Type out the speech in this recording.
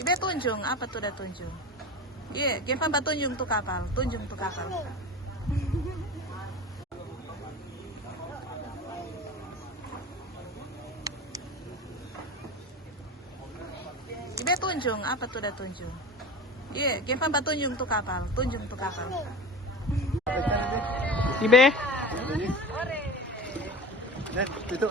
Ibe tunjung, apa tuh udah tunjung? Iya, Kevin tunjung tuh kapal, tunjung tuh kapal. Ibe tunjung, apa tuh udah tunjung? Iya, Kevin tunjung tuh kapal, tunjung tuh kapal. Ibe. Nah, itu